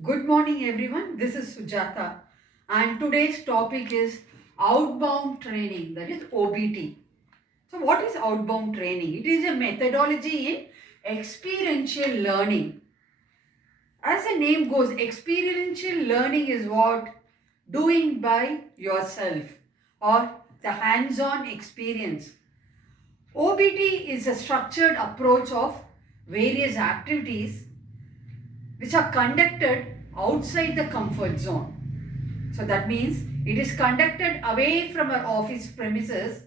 Good morning, everyone. This is Sujatha, and today's topic is outbound training, that is OBT. So, what is outbound training? It is a methodology in experiential learning. As the name goes, experiential learning is what? Doing by yourself or the hands on experience. OBT is a structured approach of various activities which are conducted outside the comfort zone. So that means it is conducted away from our office premises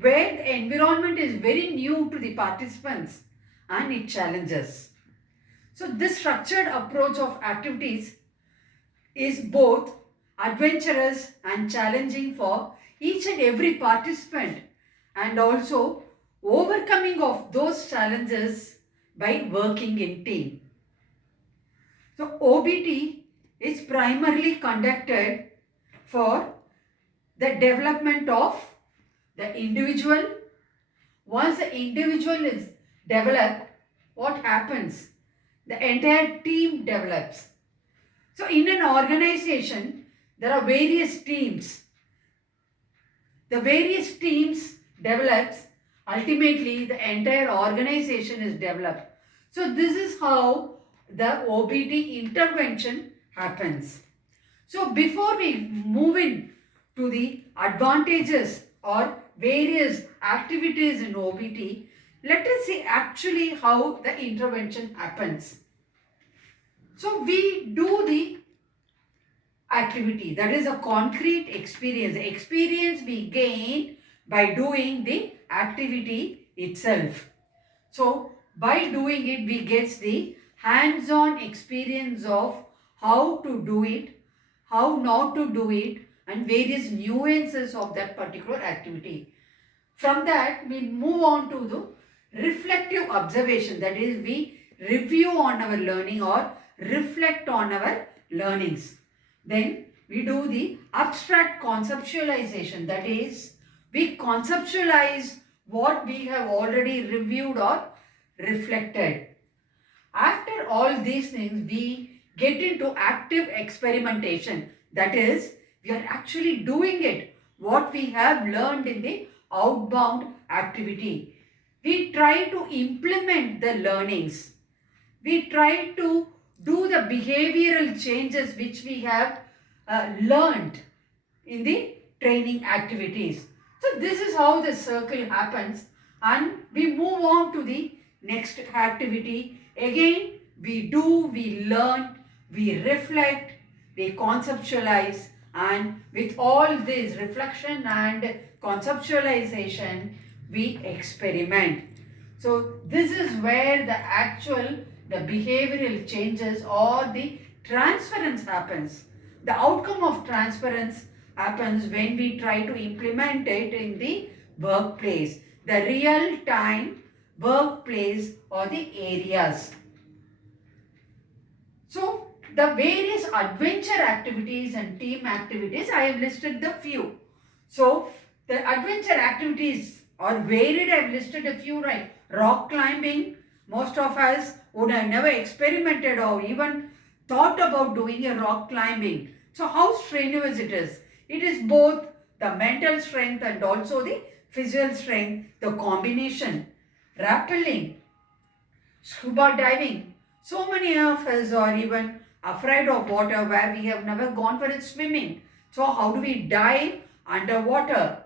where the environment is very new to the participants and it challenges. So this structured approach of activities is both adventurous and challenging for each and every participant, and also overcoming of those challenges by working in team. So OBT is primarily conducted for the development of the individual. Once the individual is developed, what happens? The entire team develops. So in an organization, there are various teams. The various teams develops, ultimately the entire organization is developed. So this is how the OBT intervention happens. So before we move in to the advantages or various activities in OBT, let us see actually how the intervention happens. So we do the activity, that is a concrete experience. The experience we gain by doing the activity itself. So by doing it, we get the hands-on experience of how to do it, how not to do it, and various nuances of that particular activity. From that, we move on to the reflective observation, that is, we review on our learning or reflect on our learnings. Then we do the abstract conceptualization, that is, we conceptualize what we have already reviewed or reflected. After all these things, we get into active experimentation, that is, we are actually doing it, what we have learned in the outbound activity. We try to implement the learnings. We try to do the behavioral changes which we have learned in the training activities. So this is how the circle happens, and we move on to the next activity. Again, we do, we learn, we reflect, we conceptualize, and with all this reflection and conceptualization, we experiment. So this is where the behavioral changes or the transference happens. The outcome of transference happens when we try to implement it in the workplace, the real time workplace or the areas. So the various adventure activities and team activities, I have listed the few. So the adventure activities are varied. I have listed a few, right? Rock climbing. Most of us would have never experimented or even thought about doing a rock climbing. So how strenuous it is. It is both the mental strength and also the physical strength, the combination. Rappelling, scuba diving. So many of us are even afraid of water where we have never gone for it swimming. So how do we dive underwater?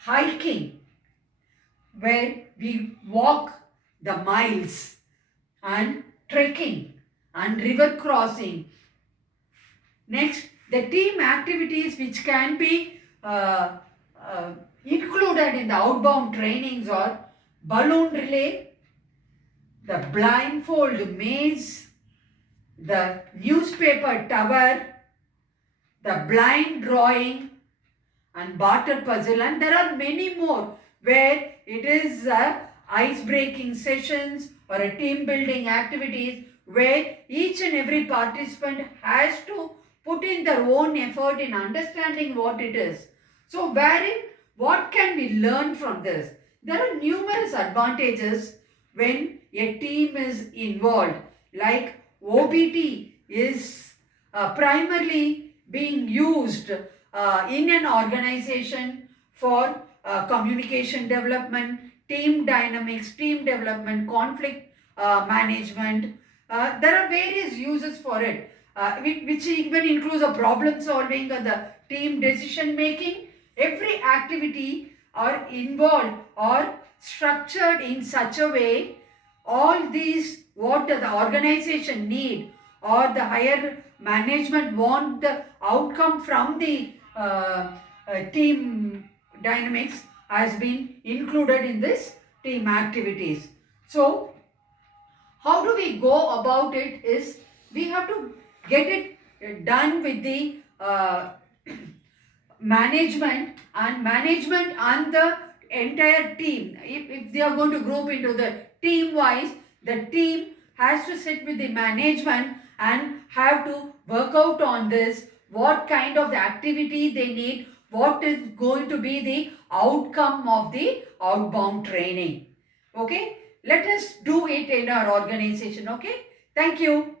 Hiking, where we walk the miles, and trekking and river crossing. Next, the team activities which can be included in the outbound trainings are balloon relay, the blindfold maze, the newspaper tower, the blind drawing, and barter puzzle, and there are many more where it is ice breaking sessions or a team building activities where each and every participant has to put in their own effort in understanding what it is. So wherein what can we learn from this? There are numerous advantages when a team is involved, like OBT is primarily being used in an organization for communication development, team dynamics, team development, conflict management. There are various uses for it, which even includes a problem solving and the team decision making. Every activity are involved or structured in such a way, all these what the organization need or the higher management want the outcome from the team dynamics has been included in this team activities. So how do we go about it is we have to get it done with the management and the entire team. If they are going to group into the team wise, the team has to sit with the management and have to work out on this, what kind of the activity they need, what is going to be the outcome of the outbound training. Okay, let us do it in our organization. Okay, thank you.